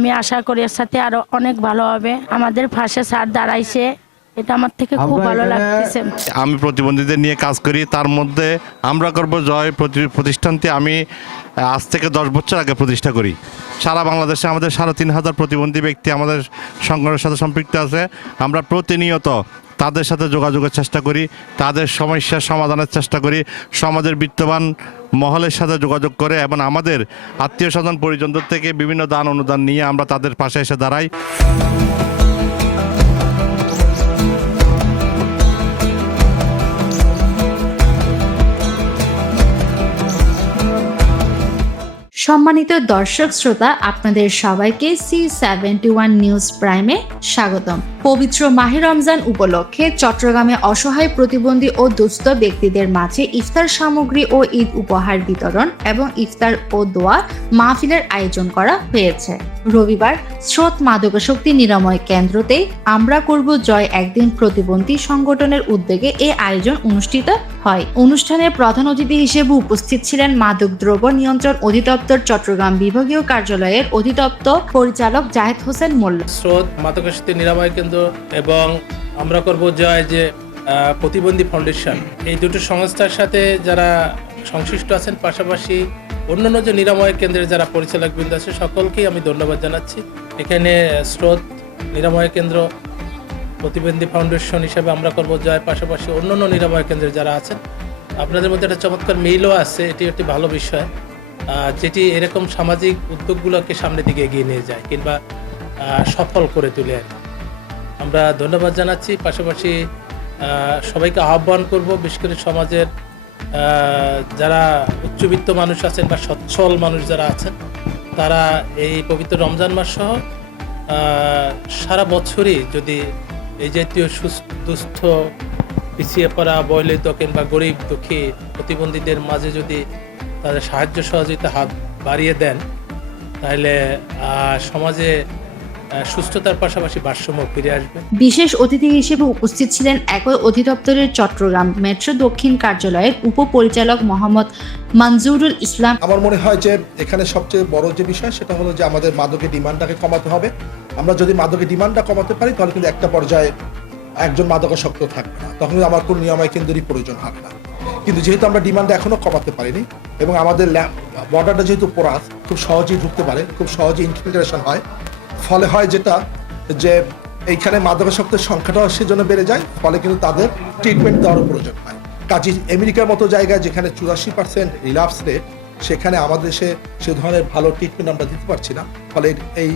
আমি আশা করি এর সাথে আরো অনেক ভালো হবে। আমাদের পাশে স্যার দাঁড়াইছে, এটা আমার থেকে খুব ভালো লাগতেছে। আমি প্রতিবন্ধীদের নিয়ে কাজ করি, তার মধ্যে আমরা করব জয় প্রতিষ্ঠানটি আমি আজ থেকে 10 বছর আগে প্রতিষ্ঠা করি। সারা বাংলাদেশে আমাদের 3,500 প্রতিবন্ধী ব্যক্তি আমাদের সংগঠনের সাথে সম্পৃক্ত আছে। আমরা প্রতিনিয়ত তাদের সাথে যোগাযোগের চেষ্টা করি, তাদের সমস্যার সমাধানের চেষ্টা করি, সমাজের বিত্তবান মহলের সাথে যোগাযোগ করে এবং আমাদের আত্মীয় স্বজন পরিজনদের থেকে বিভিন্ন দান অনুদান নিয়ে আমরা তাদের পাশে এসে দাঁড়াই। সম্মানিত দর্শক শ্রোতা, আপনাদের সবাইকে C71 নিউজ প্রাইমে স্বাগতম। পবিত্র মাহে রমজান উপলক্ষে চট্টগ্রামে অসহায় প্রতিবন্ধী ও দুস্থ ব্যক্তিদের মাঝে ইফতার সামগ্রী ও ঈদ উপহার বিতরণ এবং ইফতার ও দোয়া মাহফিলের আয়োজন করা হয়েছে। রবিবার স্রোত মাদকাসক্তি নিরাময় কেন্দ্রতে আমরা করব জয় একদিন প্রতিবন্ধী সংগঠনের উদ্যোগে এই আয়োজন অনুষ্ঠিত হয়। অনুষ্ঠানে প্রধান অতিথি হিসেবে উপস্থিত ছিলেন মাদকদ্রব্য নিয়ন্ত্রণ অধিদপ্তর চট্টগ্রাম বিভাগীয় কার্যালয়ের অধিদপ্তর পরিচালক জাহেদ হোসেন মোল্লা। স্রোত মাদকাসক্তি নিরাময় কেন্দ্র এবং আমরা করব জয় যে প্রতিবন্ধী ফাউন্ডেশন, এই দুটো সংস্থার সাথে যারা সংশ্লিষ্ট আছেন, পাশাপাশি অন্যান্য যে নিরাময় কেন্দ্রের যারা পরিচালকবৃন্দ আছে সকলকেই আমি ধন্যবাদ জানাচ্ছি। এখানে স্রোত নিরাময় কেন্দ্র, প্রতিবন্ধী ফাউন্ডেশন হিসেবে আমরা করব জয়, পাশাপাশি অন্যান্য নিরাময় কেন্দ্রে যারা আছেন, আপনাদের মধ্যে একটা চমৎকার মিলও আছে। এটি একটি ভালো বিষয়, যেটি এরকম সামাজিক উদ্যোগগুলোকে সামনের দিকে এগিয়ে নিয়ে যায় কিংবা সফল করে তুলে। আমরা ধন্যবাদ জানাচ্ছি। পাশাপাশি সবাইকে আহ্বান করব, বিশেষ করে সমাজের যারা উচ্চবিত্ত মানুষ আছেন বা সচ্ছল মানুষ যারা আছেন, তারা এই পবিত্র রমজান মাস সহ সারা বছরই যদি এই জাতীয় দুস্থ, পিছিয়ে পড়া, অবহেলিত কিংবা গরিব দুঃখী প্রতিবন্ধীদের মাঝে যদি তাদের সাহায্য সহযোগিতা হাত বাড়িয়ে দেন, তাহলে সমাজে সুস্থতার পাশাপাশি ভারসাম্য ফিরে আসবে। বিশেষ অতিথি হিসেবে উপস্থিত ছিলেন একই অধিদপ্তরের চট্টগ্রাম মেট্রো দক্ষিণ কার্যালয়ের উপপরিচালক মোহাম্মদ মনজুরুল ইসলাম। আমার মনে হয় যে এখানে সবচেয়ে বড় যে বিষয় সেটা হলো যে আমাদের মাদকের ডিমান্ডটাকে কমাতে হবে। আমরা যদি মাদকের ডিমান্ডটা কমাতে পারি তাহলে কিন্তু একটা পর্যায়ে একজন মাদকাসক্ত থাকবে না, তখন আমার কোনো নিরাময় কেন্দ্রেরই প্রয়োজন হবে না। কিন্তু যেহেতু আমরা ডিমান্ডটা এখনো কমাতে পারিনি এবং আমাদের বর্ডারটা যেহেতু পোরাস, খুব সহজেই ঢুকতে পারে, খুব সহজেই ইনফিল্ট্রেশন হয়, ফলে হয় যেটা যে এইখানে মাদকাসক্তের সংখ্যাটাও সেজন্য বেড়ে যায়, ফলে কিন্তু তাদের ট্রিটমেন্ট দেওয়ার প্রয়োজন হয়। কাজে আমেরিকার মতো জায়গায় যেখানে 84% রিলাপস রেট, সেখানে আমাদের দেশে সে ধরনের ভালো ট্রিটমেন্ট আমরা দিতে পারছি না, ফলে এই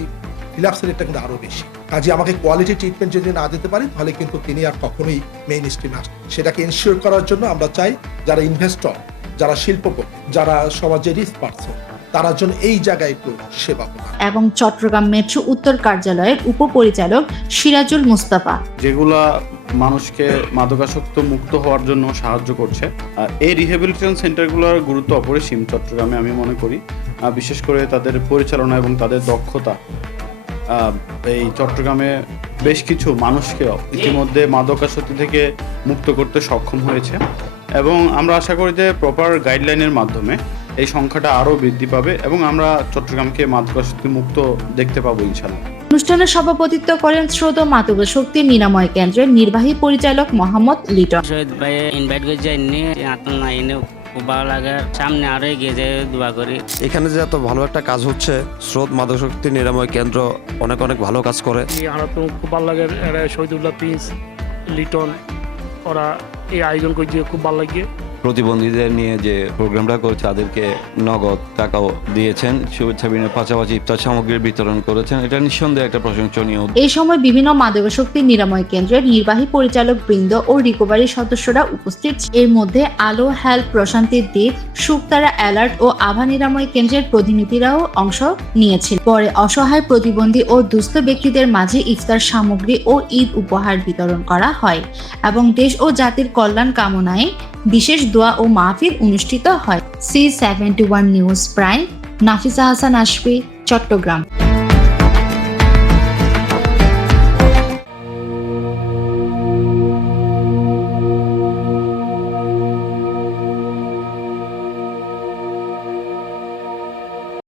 রিলাপস রেটটা কিন্তু আরও বেশি। কাজে আমাকে কোয়ালিটি ট্রিটমেন্ট যদি না দিতে পারি তাহলে কিন্তু তিনি আর কখনোই মেইন স্ট্রিমে আসেন। সেটাকে ইনশিওর করার জন্য আমরা চাই যারা ইনভেস্টর, যারা শিল্পপতি, যারা সমাজের রিস্ক পার্সন, তার জন্য এই জায়গায় একটু সেবা করা। এবং চট্টগ্রাম মেট্রো উত্তর কার্যালয়ের উপপরিচালক সিরাজুল মুস্তাফা, যেগুলা মানুষকে মাদকাসক্ত মুক্ত হওয়ার জন্য সাহায্য করছে। এই রিহ্যাবিলিটেশন সেন্টারগুলোর গুরুত্ব অপরিসীম চট্টগ্রামে, আমি মনে করি। বিশেষ করে তাদের পরিচালনা এবং তাদের দক্ষতা এই চট্টগ্রামে বেশ কিছু মানুষকে ইতিমধ্যে মাদকাসক্তি থেকে মুক্ত করতে সক্ষম হয়েছে এবং আমরা আশা করি যে প্রপার গাইডলাইনের মাধ্যমে এই সংখ্যাটা আরও বৃদ্ধি পাবে এবং আমরা চট্টগ্রামকে মাদকাসক্তি মুক্ত দেখতে পাবো ইনশাআল্লাহ। অনুষ্ঠানে সভাপতিত্ব করেন স্রোত মাদকাসক্তি নিরাময় কেন্দ্রের নির্বাহী পরিচালক মোহাম্মদ লিটন। শহীদ ভাই ইনভাইট করে যাইনি, আতল না এনে খুব ভালো লাগে, সামনে আরো এগিয়ে যায় দোয়া করি। এখানে যে এত ভালো একটা কাজ হচ্ছে, স্রোত মাদকাসক্তি নিরাময় কেন্দ্র অনেক অনেক ভালো কাজ করে। আমার তো খুব ভালো লাগে, শহীদুল্লাহ প্রিন্স, লিটন, ওরা এই আয়োজন করছে, খুব ভালো লাগে। প্রতিবন্ধীদের নিয়ে যে প্রোগ্রামটা করেছে তাদেরকে নগদ টাকাও দিয়েছেন, শুভেচ্ছা বিনিময়ের পাশাপাশি ইফতার সামগ্রীর বিতরণ করেছেন। এটা নিঃসন্দেহে একটা প্রশংসনীয়। এই সময় বিভিন্ন মাদকাসক্তি নিরাময় কেন্দ্রের নির্বাহী পরিচালক বৃন্দ ও রিকভারি সদস্যরা উপস্থিত। এর মধ্যে আলো হেল্প, প্রশান্তি দ্বীপ, শুকতারা অ্যালার্ট ও আভা নিরাময় কেন্দ্রের প্রতিনিধিরাও অংশ নিয়েছিল। পরে অসহায় প্রতিবন্ধী ও দুস্থ ব্যক্তিদের মাঝে ইফতার সামগ্রী ও ঈদ উপহার বিতরণ করা হয় এবং দেশ ও জাতির কল্যাণ কামনায় বিশেষ দোয়া ও মাহফিল অনুষ্ঠিত হয়। C71 news prime, Nafisa Hasan Ashfi, Chittagong.